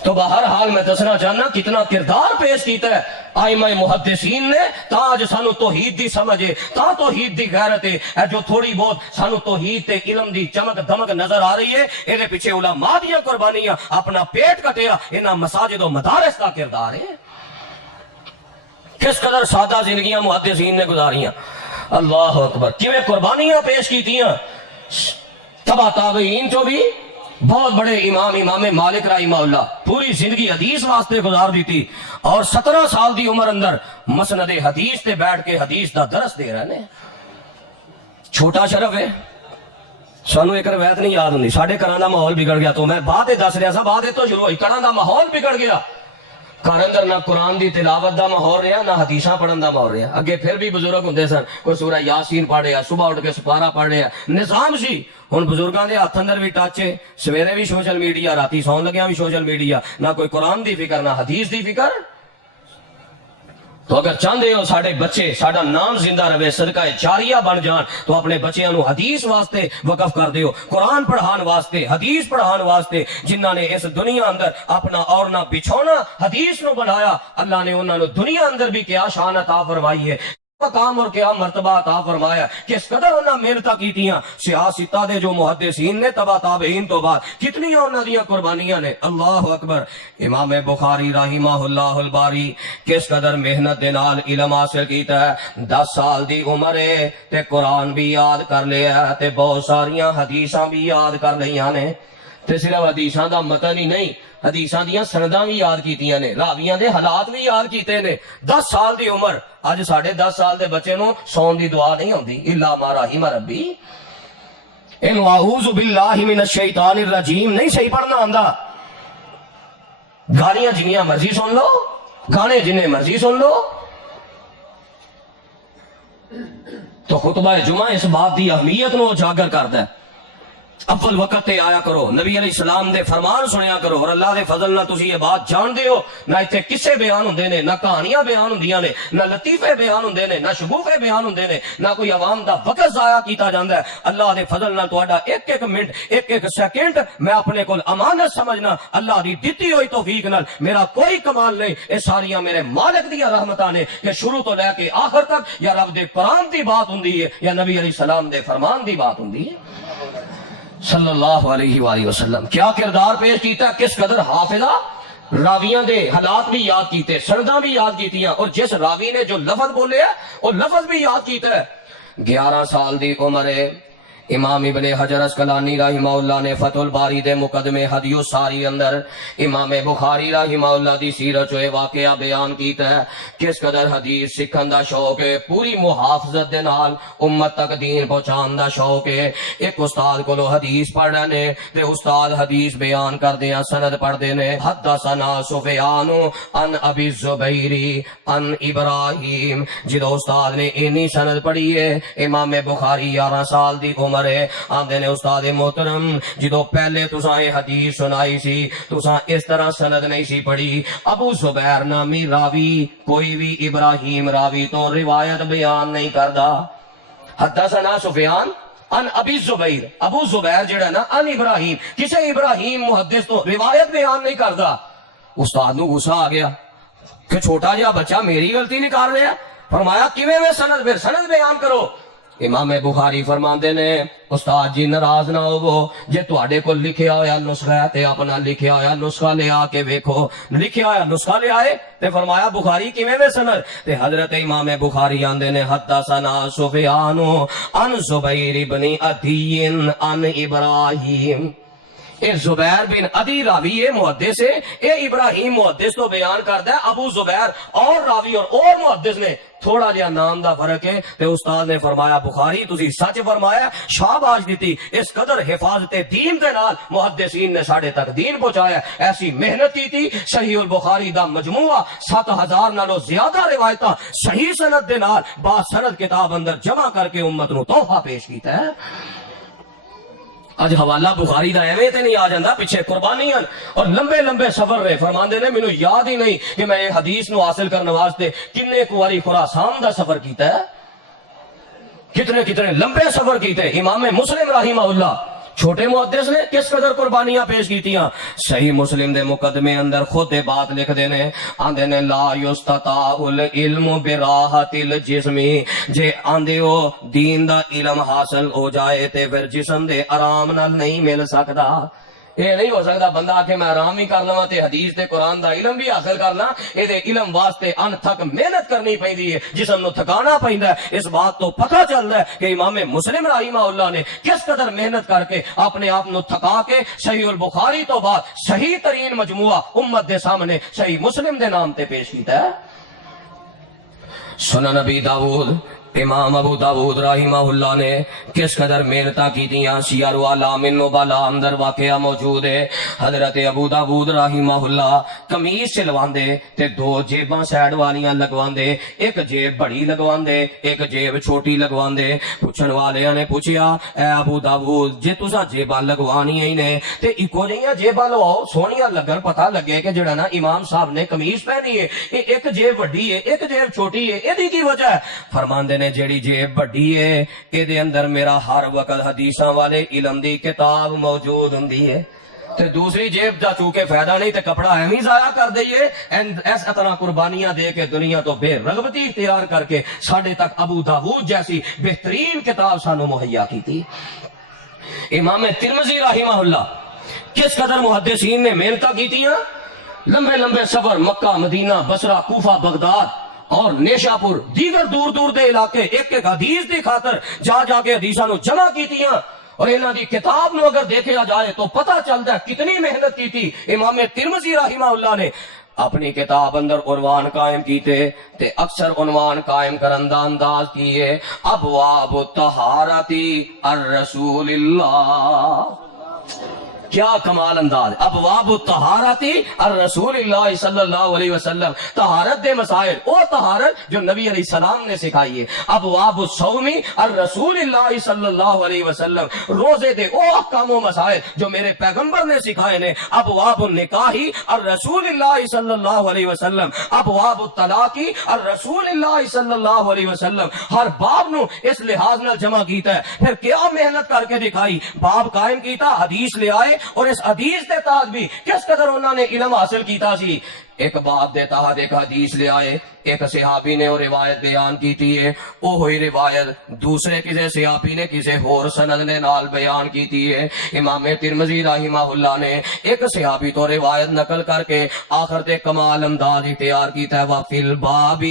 تو بہرحال میں دسنا چاہنا کتنا کردار پیش کیتا ہے آئمہ محدثین نے, تاج سانو توحید دی سمجھے, تا توحید دی غیرت ہے. جو تھوڑی بہت سانو توحید تے علم دی چمک دمک نظر آ رہی ہے, اے پیچھے علماء دیاں قربانیاں, اپنا پیٹ کٹیا, انہاں مساجد و مدارس کا کردار ہے. کس قدر سادہ زندگیاں محدثین نے گزاریاں. اللہ اکبر, کیویں قربانیاں پیش کیتیاں. تبع تابعین جو بھی بہت بڑے امام مالک رحمہ اللہ پوری زندگی حدیث واسطے گزار دی تھی, اور 17 سال دی عمر اندر مسند حدیث تے بیٹھ کے حدیث دا درس دے رہے ہیں. چھوٹا شرف ہے. سانو ایک روایت نہیں یاد ہوندی, ساڈے گھراں دا ماحول بگڑ گیا. تو میں بعد دس رہا سا, بعد تو شروع ہوئی, گھراں دا ماحول بگڑ گیا. گھر اندر نہ قرآن دی تلاوت دا ماحول رہا, نہ حدیثاں پڑھن دا ماحول رہا. اگے پھر بھی بزرگ ہوندے سن, کوئی سورہ یاسین پڑھ رہا, صبح اٹھ کے سپارہ پڑھ رہا, نظام سی. ہن بزرگاں دے ہاتھ اندر بھی ٹچ ہے, سویرے بھی سوشل میڈیا, راتی سون لگیاں بھی سوشل میڈیا, نہ کوئی قرآن دی فکر نہ حدیث دی فکر. تو اگر چاہتے ہو ساڈے بچے, ساڈا نام زندہ رہے, صدقہ جاریہ بن جان, تو اپنے بچیاں نو حدیث واسطے وقف کر دیو, قرآن پڑھان واسطے, حدیث پڑھان واسطے. جنہاں نے اس دنیا اندر اپنا اور نہ بچھونا حدیث نو بنایا, اللہ نے انہاں نو دنیا اندر بھی کیا شان عطا فرمائی ہے. مقام اور کیا مرتبہ عطا فرمایا، کس قدر انہاں محنتاں کیتیاں، سیاستہ دے جو محدثین نے تبا تابعین تو بعد کتنی انہاں دیاں قربانیاں نے۔ اللہ اکبر۔ امام بخاری رحمہ اللہ الباری کس قدر محنت دے نال علم حاصل کیتا ہے، 10 سال دی عمر ہے تے قرآن بھی یاد کر لیا تے بہت ساریاں حدیثاں بھی یاد کر لیاں نے، تے صرف حدیثاں دا متن ہی نہیں، حدیثاں دیاں سنداں بھی یاد کیتیاں نے، راویاں دے حالات بھی یاد کیتے نے۔ 10 سال دی عمر، اج ساڑھے 10 سال دے بچے نو سون دی دعا نہیں ہوندی، الا ما رحم ربی، اینو اعوذ باللہ من الشیطان الرجیم نہیں صحیح پڑھنا آندا۔ گالیاں جنیاں مرضی سن لو، گانے جنہیں مرضی سن لو۔ تو خطبہ جمعہ اس بات دی اہمیت نو اجاگر کرتا ہے۔ اول وقت تے آیا کرو، نبی علیہ السلام دے فرمان سنیا کرو، اور اللہ دے فضل نہ تسی یہ بات جان دے ہو، نہ ایتھے قصے بیان ہوندے نے، نہ کہانیاں بیان ہوندیاں نے، نہ لطیفے بیان ہوندے نے، نہ شگوفے بیان ہوندے نے، نہ کوئی عوام دا وقت ضائع کیتا جاندا ہے۔ اللہ دے فضل نہ تہاڈا ایک ایک منٹ، ایک ایک سیکنڈ میں اپنے کول امانت سمجھنا، اللہ دی دتی ہوئی توفیق نال، میرا کوئی کمال نہیں، اے ساریاں میرے مالک دی رحمتاں نے کہ شروع تو لے کے آخر تک یا رب دے قرآن دی بات ہوندی ہے یا نبی علیہ السلام دے فرمان دی بات ہوندی ہے صلی اللہ علیہ وآلہ وسلم۔ کیا کردار پیش کیتا، کس قدر حافظہ، راویاں دے حالات بھی یاد کیتے، سنداں بھی یاد کیتیاں، اور جس راوی نے جو لفظ بولے ہے وہ لفظ بھی یاد کیتا ہے۔ 11 سال دی عمر ہے، امام ابن حجر اسقلانی رحمہ اللہ نے فتح الباری دے مقدمے ہدی الساری اندر امام بخاری رحمہ اللہ دی سیرت جو واقعہ بیان کیتا ہے، کس قدر حدیث سکھن دا شوق ہے، پوری محافظت دے نال امت تک دین پہنچان دا شوق ہے۔ ایک استاد کولو حدیث پڑھنے نے تے استاد حدیث بیان کردیاں سند پڑھدے نے، حدثنا سفیان عن ابی الزبیری عن ابراہیم، جدو استاد نے اینی سند پڑھی ہے، امام بخاری 11 سال دی عمر آندے نے استاد محترم جدو پہلے تساں یہ حدیث سنائی سی تساں اس طرح سند نہیں سی پڑھی، ابو زبیر نامی راوی کوئی بھی ابراہیم راوی تو روایت بیان نہیں کردا۔ حدثنا سفیان ان ابی زبیر، ابو زبیر جڑا نا ان ابراہیم، کسے ابراہیم محدث تو روایت بیان نہیں کردا۔ استاد نو غصہ آ گیا کہ چھوٹا جہا بچہ میری غلطی نکال رہا، فرمایا کیویں میں سند، پھر سند بیان کرو۔ امام بخاری فرماندے نے استاد جی ناراض نہ ہوو، جے تواڈے کول لکھیا ہویا نسخہ ہے تے اپنا لکھیا ہویا نسخہ لے آ کے ویکھو، لکھیا ہویا نسخہ لے آئے تے فرمایا بخاری کیویں وے سند، تے حضرت امام بخاری آندے نے حدثنا سفیان عن زبیر بن عدی عن ابراہیم، اے زبیر بن عدی راوی ہے محدث ہے، اے ابراہیم محدث تو بیان کردا ہے، ابو زبیر اور راوی اور محدث نے تھوڑا جہا نام دا فرق ہے۔ تے استاد نے فرمایا بخاری تسی سچ فرمایا، شاباش دیتی، اس قدر حفاظت دین دے نال محدثین نے ساڑھے تک دین پہنچایا، ایسی محنت کی تھی۔ صحیح البخاری دا مجموعہ 7000 نالوں زیادہ روایتاں صحیح سند دے نال با سند کتاب اندر جمع کر کے امت نو تحفہ پیش کیتا ہے۔ اج حوالہ بخاری دا ایویں تے نہیں آ جاندا، پیچھے قربانیاں اور لمبے لمبے سفر رہے۔ فرماندے نے مینوں یاد ہی نہیں کہ میں یہ حدیث نو حاصل کرنے واسطے کنے کواری خراسان دا سفر کیتا ہے، کتنے کتنے لمبے سفر کیتے۔ امام مسلم رحمہ اللہ چھوٹے محدث نے کس قدر قربانیاں پیش کیتیاں۔ صحیح مسلم دے مقدمے اندر خود دے بات لکھ دے نے، آندے نے لا یستطاع العلم براحت الجسم، جے آندے ہو دین دا علم حاصل ہو جائے تے پھر جسم دے آرام نال نہیں مل سکدا۔ یہ نہیں ہو سکتا بندہ آکے میں آرام ہی کر لواں تے حدیث تے قرآن دا علم بھی حاصل کرنا، اے دے علم واسطے ان تھک محنت کرنی پیندی ہے، جسم نو تھکانا پیندا ہے۔ اس بات تو پتہ چلدا ہے کہ امام مسلم رحمہ اللہ نے کس قدر محنت کر کے اپنے آپ نو تھکا کے صحیح البخاری تو بعد صحیح ترین مجموعہ امت دے سامنے صحیح مسلم دے نام تے پیش کیتا ہے۔ سنن نبی داؤد، امام ابو داؤد رحمہ اللہ نے کس قدر محنتاں کیتیاں، سیر اعلام النبلاء اندر واقعہ موجود ہے۔ حضرت ابو داؤد رحمہ اللہ قمیض سلواندے تے 2 جیباں سائیڈ والیاں لگواندے، ایک جیب بڑی لگواندے ایک جیب چھوٹی لگواندے۔ پوچھن والیاں نے پوچھیا اے ابو داؤد جے تساں جیباں لگوانیاں ہی نے تے اکو جیاں جیباں لواؤ، سونیاں لگن، پتہ لگے کہ جڑا نا امام صاحب نے قمیض پہنی ہے ایک جیب بڑی ہے ایک جیب چھوٹی ہے، ایدی کی وجہ ہے؟ فرماندے نے جیڑی جیب بڑی ہے اے دے اندر میرا ہر وقت حدیثاں والے علم دی کتاب موجود ہوندی ہے، تے دوسری جیب دا چونکہ فائدہ نہیں تے کپڑا ایویں ضائع کر دئیے. ایسا طرح قربانیاں دے کے دنیا تو بے رغبتی اختیار کر کے ساڈے تک ابو داؤد جیسی بہترین کتاب سانو مہیا کی تھی. امام ترمذی رحمہ اللہ کس قدر محدثین نے محنتاں کیتیاں. لمبے لمبے سفر مکہ مدینہ بصرہ کوفہ بغداد اور نیشا پور دیگر دور دور دے علاقے ایک ایک حدیث دی خاطر جا جا کے حدیثاں نو جمع کیتیاں. اور انہاں دی کتاب نو اگر دیکھا جائے تو پتہ چلتا ہے کتنی محنت کی تھی امام ترمذی رحمہ اللہ نے. اپنی کتاب اندر عنوان قائم کیتے تے اکثر عنوان قائم کرندہ انداز کیے ابواب الطہارتی الرسول اللہ. کیا کمال انداز. ابواب الطہارتی الرسول اللہ صلی اللہ علیہ وسلم. طہارت دے مسائل او طہارت جو نبی علیہ السلام نے سکھائی ہے. ابواب الصوم الرسول اللہ صلی اللہ علیہ وسلم. روزے دے او احکام و مسائل جو میرے پیغمبر نے سکھائے نے. ابواب النکاح الرسول اللہ صلی اللہ علیہ وسلم. ابواب الطلاق الرسول اللہ صلی اللہ علیہ وسلم. ہر باب نو اس لحاظ نال جمع کیتا ہے. پھر کیا محنت کر کے دکھائی. باب قائم کیتا حدیث لے آئے اور اس حدیث دے تحت بھی کس قدر انہوں نے علم حاصل کیتا سی. ایک باب دے تحت ایک حدیث لے آئے. ایک صحابی نے وہ روایت بیان کیتی ہے. وہ ہوئی روایت دوسرے کسی صحابی نے کسی اور سند نے نال بیان کیتی ہے. امام ترمذی رحمہ اللہ نے ایک صحابی تو روایت نقل کر کے آخر تے کمال انداز اختیار کیتا ہے. وفی الباب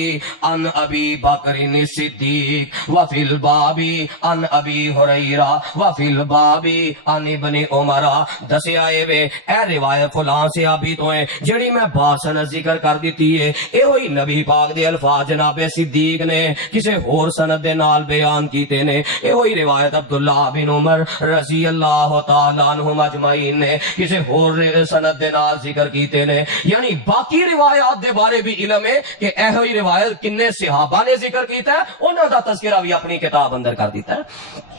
عن ابی بکر الصدیق وفی الباب عن ابی ہریرہ وفی الباب عن ابن عمر. دسیا اے روایت فلاں صحابی تو ہے جڑی میں باسن ذکر کر دیتی ہے. اے ہوئی نبی پاک دے الفاظ جناب صدیق نے کسے ہور سند دے نال بیان کیتے نے. اے ہوئی روایت عبداللہ بن عمر رضی اللہ تعالی عنہم اجمعین نے کسے ہور سند دے نال ذکر کیتے نے. یعنی باقی روایات دے بارے بھی علم ہے کہ اے ہوئی روایت کنے صحابہ نے ذکر کیتا ہے. انہاں دا تذکرہ بھی اپنی کتاب اندر کر دیتا ہے.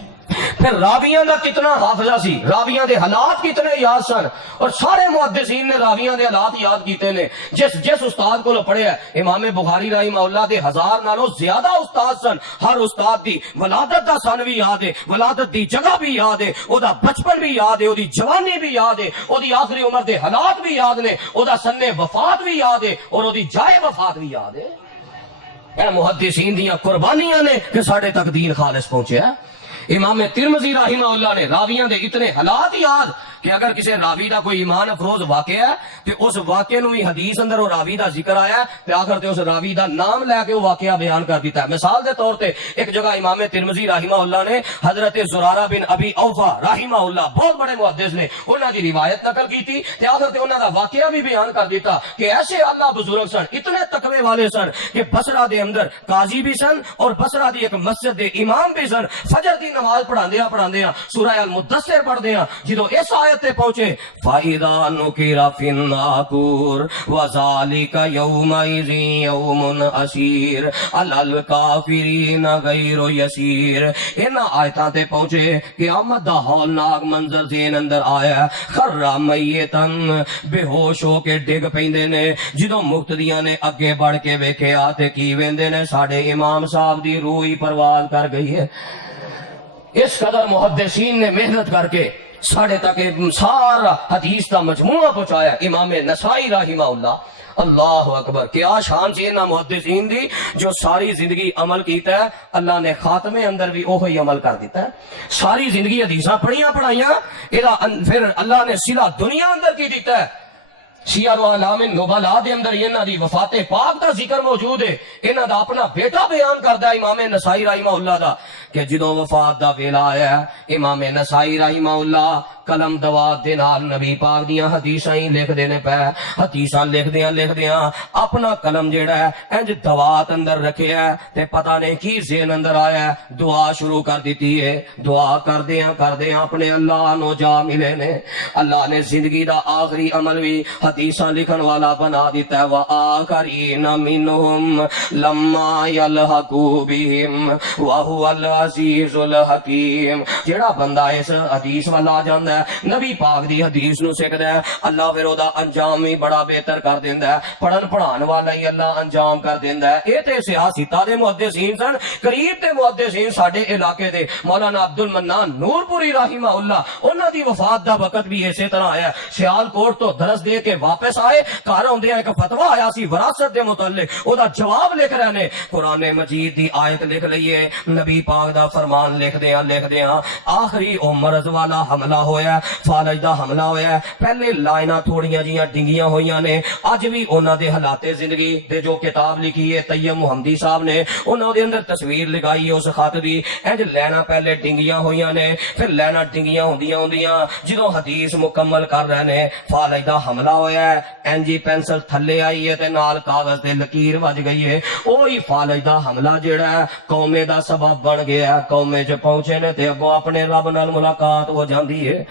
پھر راویاں دا کتنا حافظہ سی. راویاں دے حالات کتنے یاد سن. اور سارے محدثین نے راویاں دے حالات یاد کیتے نے. جس استاد کو پڑھیا ہے. امام بخاری رحمہ اللہ دے 1000 نالوں زیادہ استاد سن. ہر استاد دی ولادت دا سن بھی یاد ہے, ولادت دی جگہ بھی یاد ہے, او دا بچپن بھی یاد ہے, او دی جوانی بھی یاد ہے, او دی آخری عمر دے حالات بھی یاد نے, او دا سن وفات بھی یاد ہے اور او دی جائے وفات بھی یاد ہے. اے محدثین دیاں قربانیاں نے کہ ساڈے تک دین خالص پہنچیا. امام ترمذی رحمہ اللہ نے راویاں دے اتنے حالات یاد کہ اگر کسی راوی دا کوئی ایمان افروز واقعہ ہے تے اس واقعے نو ہی حدیث اندر وہ راوی دا ذکر آیا تے آخر تے اس راوی دا نام لے کے وہ واقعہ بیان کر دیتا ہے. مثال دے طور تے ایک جگہ امام ترمذی رحمہ اللہ نے حضرت زرارہ بن ابی اوفا رحمہ اللہ بہت بڑے محدث نے انہاں دی روایت نقل کی تھی تے آخر تے انہاں دا واقعہ بھی بیان کر دیتا کہ ایسے اللہ بزرگ سن اتنے تقوی والے سن کہ بصرہ دے اندر قاضی بھی سن اور بصرہ دی ایک مسجد دے امام بھی سن. فجر دی نماز پڑھاندیاں سورہ المدثر پڑھدیاں جدو اس آیت تے پہنچے فَإِذَا نُكِرَ فِي النَّاقُورِ وَذَلِكَ يَوْمَئِذٍ يَوْمٌ عَسِيرٌ عَلَى الْكَافِرِينَ غَيْرُ يَسِيرٌ. ان آیتاں تے پہنچے قیامت دا ہولناک منظر ذہن اندر آیا. خرّ میتن بے ہوش ہو کے ڈگ پیندے نے. جدو مقتدیاں نے اگے بڑھ کے ویکھیا تے کی ویندے نے ساڈے امام صاحب دی روح ہی پرواز کر گئی ہے. اس قدر محدثین نے محنت کر کے ساڑھے تک سارا حدیث کا مجموعہ پہنچایا. امام نسائی رحمہ اللہ. اللہ اکبر. کیا شان سی انہاں محدثین دی جو ساری زندگی عمل کیتا ہے. اللہ نے خاتمے اندر بھی اوہی عمل کر دیتا ہے. ساری زندگی حدیثاں پڑھائیاں پھر اللہ نے صلہ دنیا اندر کی دیتا ہے. سیار و علام نبلاء دے اندر انہاں دی وفات پاک دا ذکر موجود ہے. انہاں دا اپنا بیٹا بیان کردا ہے امام نسائی رحمہ اللہ دا کہ جدوں وفات دا ویلا آیا امام نسائی رحمہ اللہ قلم دوات دے نال نبی پاک دیاں حدیثاں ہی لکھ دینے پے. حدیثاں لکھ دیاں اپنا قلم جیڑا ہے انج دوات اندر رکھیا ہے تے پتہ نہیں کی ذہن اندر آیا ہے. دعا شروع کر دیتی ہے. دعا کردیاں اپنے اللہ نو جا ملے نے. اللہ نے زندگی دا آخری عمل بھی حدیثاں لکھن والا بنا دیتا ہے وآخرین منہم لما یلحقوا بہم وہو العزیز الحکیم. جیڑا بندہ اس حدیث والا آ جاندا ہے نبی پاک دی حدیث نو سکھدا ہے اللہ پھر دا انجام بھی بڑا بہتر کر دیندا ہے. پڑھن پڑھان والا ہی اللہ انجام کر دیندا ہے. اے تے سیاستاں دے محدثین سن قریب تے محدثین ساڈے علاقے دے مولانا عبد المنان نور پوری رحمہ اللہ انہاں دی وفات دا وقت بھی اسی طرح آیا. سیال کوٹ تو درس دے کے واپس آئے گھر آوندے ایک فتویٰ آیا سی وراثت دے متعلق او دا جواب لکھ رہے نے قرآن مجید دی آیت لکھ لئیے نبی پاک دا فرمان لکھ دیاں آخری او مرض والا حملہ ہویا فالج دا حملہ ہویا. پہلے لائناں تھوڑیاں جیاں ڈنگیاں ہوئیاں نے اج بھی انہاں دے حالات زندگی دے جو کتاب لکھی ہے طیب محمدی صاحب نے انہاں دے اندر تصویر لگائی ہے اس خط دی. انج لینا پہلے ڈنگیاں ہوئیاں نے پھر لینا ڈنگیاں ہوندیاں جدوں حدیث مکمل کر رہے نے فالج دا حملہ ہویا ہے اینجی پینسل تھلے آئی ہے تے نال کاغذ تے لکیر وج گئی ہے. وہی فالج دا حملہ جڑا ہے قومے دا سبب بن گیا ہے. قومے چ پہنچے نے تے اگوں اپنے رب نال ملاقات ہو جاندی ہے.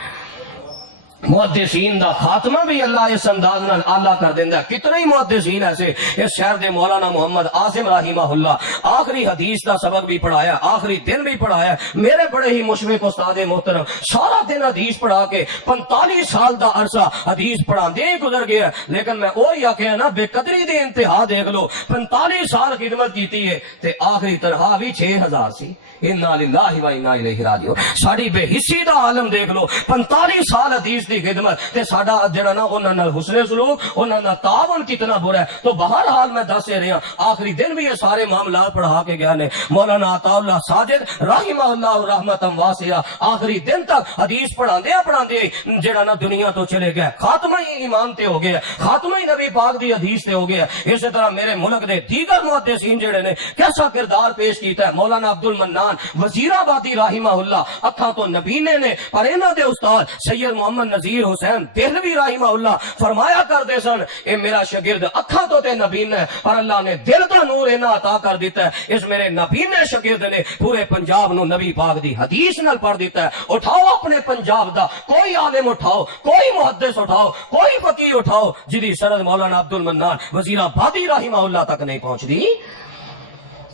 محدثین دا خاتمہ بھی اللہ اس انداز نال اعلیٰ کر دیندا. کتنے ہی محدثین ایسے اس شہر دے مولانا محمد عاصم رحمہ اللہ آخری حدیث دا سبق بھی پڑھایا آخری دن بھی پڑھایا. میرے بڑے ہی مشفق استاد محترم سارا دن حدیث پڑھا کے 45 سال دا عرصہ حدیث پڑھاندے ہی گزر گیا. لیکن میں وہی آکھیا نا بے قدری دے انتہا دیکھ لو 45 سال خدمت کیتی ہے تے آخری تنخواہ بھی 6000 سی. انا للہ و انا الیہ راجعون. ساڈی بے حسی دا عالم دیکھ لو 45 سال حدیث دی خدمت تے ساڈا جڑا نا انہاں نال حسن سلوک انہاں دا تعاون کتنا برا ہے. تو بہرحال میں دس رہا آخری دن بھی یہ سارے معاملات پڑھا کے گیا نے. مولانا عطا اللہ ساجد رحمہ اللہ رحمتا واسعہ آخری دن تک حدیث پڑھاندے جڑا نا دنیا تو چلے گیا. خاتمہ ہی ایمان تے ہو گیا خاتمہ ہی نبی پاک دی حدیث تے ہو گیا. اسی طرح میرے ملک دے دیگر محدثین جڑے نے کیسا کردار پیش کیتا ہے. مولانا عبد المنان وزیر آبادی رحمہ اللہ اکھاں تو نبینے نے پر انہاں دے استاد سید محمد نذیر حسین دہلوی رحمہ اللہ فرمایا کرتے سن اے میرا شاگرد اکھاں تو تے نبین ہے پر اللہ نے دل کا نور انہاں عطا کر دیتا ہے. اس میرے نبینے شاگرد نے پورے پنجاب نو نبی پاک دی حدیث نال پڑھ دیتا ہے. اٹھاؤ اپنے پنجاب دا کوئی عالم اٹھاؤ کوئی محدث اٹھاؤ کوئی فقیہ اٹھاؤ جدی سند مولانا عبد المنان وزیر آبادی رحمہ اللہ تک نہیں پہنچ دی.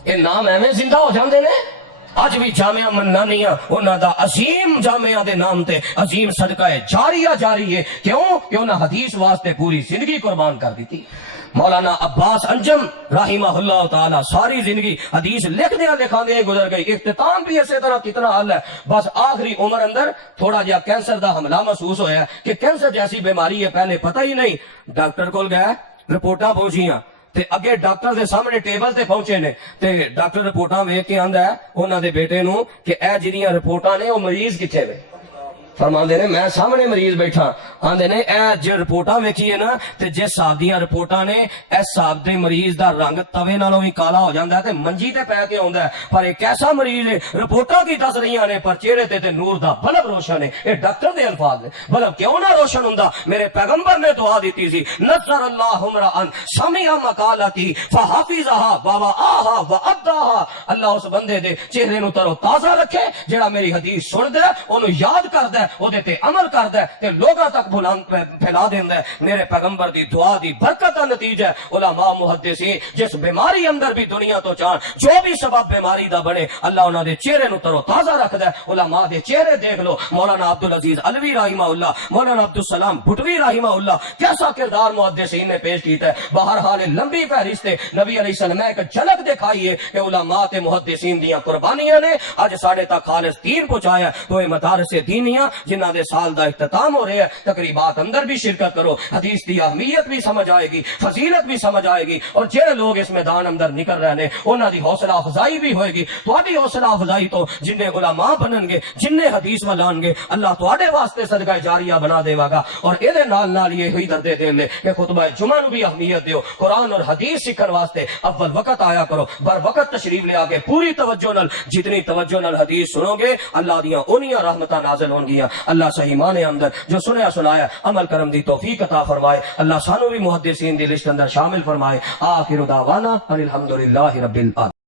اے نام ایویں زندہ ہو جاندے نے. اج بھی جامعہ منانیہ انہاں دا عظیم جامعہ دے نام تے عظیم صدقہ جاریہ جاری ہے. کیوں کہ انہاں حدیث واسطے پوری زندگی قربان کر دیتی. مولانا عباس انجم رحمہ اللہ تعالی ساری زندگی حدیث لکھاندے گزر گئی. اختتام بھی اسی طرح کتنا حل ہے. بس آخری عمر اندر تھوڑا جہا کینسر دا حملہ محسوس ہویا ہے کہ کینسر جیسی بیماری ہے پہلے پتہ ہی نہیں. ڈاکٹر کول گئے رپورٹاں پہنچیاں تے اگے ڈاکٹر دے سامنے ٹیبل تے پہنچے نے تے ڈاکٹر رپورٹاں ویکھ کے آندا ہے انہاں دے بیٹے نو کہ اے جڑیاں رپورٹاں نے او مریض کتھے وے. فرماندے نے میں سامنے مریض بیٹھا. آندے نے اے جو رپورٹاں ویکھیے نا تے جس صاحب دیاں رپورٹاں نے اس صاحب دے مریض دا رنگ توے نالوں بھی کالا ہو جاندا ہے تے منجی تے پے کے آوندا ہے. پر ایک ایسا مریض ہے رپورٹاں کی دس رہیاں نے پر چہرے تے نور دا بلب روشن ہے. اے ڈاکٹر دے الفاظ نے. بلب کیوں نہ روشن ہوندا. میرے پیغمبر نے دعا دیتی سی نصر اللہ امرأ سمع مقالتی فحفظها ووعاها واداها. اللہ اس بندے دے چہرے نو تر و تازہ رکھے جڑا میری حدیث سندا ہے اونوں یاد کردا ہے او دے تے عمل کردا ہے تے لوگاں تک پھیلا دیندا ہے. میرے پیغمبر دی دعا دی برکت دا نتیجہ ہے علماء محدثین جس بیماری اندر بھی دنیا تو چان جو بھی سبب بیماری دا بنے اللہ انہاں دے چہرے نو تر و تازہ رکھدا ہے. علماء دے چہرے دیکھ لو. مولانا عبدالعزیز علوی رحمہ اللہ مولانا عبدالسلام بھٹوی رحمہ اللہ کیسا کردار محدثین نے پیش کیتا ہے. بہرحال لمبی فہرست نبی علیہ السلام نے ایک جھلک دکھائی ہے کہ علماء تے محدثین دیاں قربانیاں نے اج ساڈے تک خالص دین پہنچایا. تو اے مدارس دینیاں جنہاں دے سال دا اختتام ہو رہے ہیں تقریبات اندر بھی شرکت کرو. حدیث دی اہمیت بھی سمجھ آئے گی فضیلت بھی سمجھ آئے گی اور جڑے لوگ اس میدان اندر نکل رہے ہیں انہاں دی حوصلہ افزائی بھی ہوئے گی. تہاڈی حوصلہ افزائی تو جننے علماء بنن گے جننے حدیث ولان گے اللہ تہاڈے واسطے صدقہ جاریہ بنا دے گا. اور اے دے نال یہ ہوئی دردے دے لے کہ خطبہ جمعہ نو بھی اہمیت دیو. قرآن اور حدیث سیکھن واسطے اول وقت آیا کرو. بر وقت تشریف لے آگے پوری توجہ نال جتنی توجہ نال حدیث سنو گے اللہ دیاں اونیاں رحمتاں نازل ہون گیاں. اللہ صحیح معنی اندر جو سنیا سنایا عمل کرم دی توفیق عطا فرمائے. اللہ سانو بھی محدثین دی لسٹ اندر شامل فرمائے. آخر دعوانا ان الحمدللہ رب العالمین.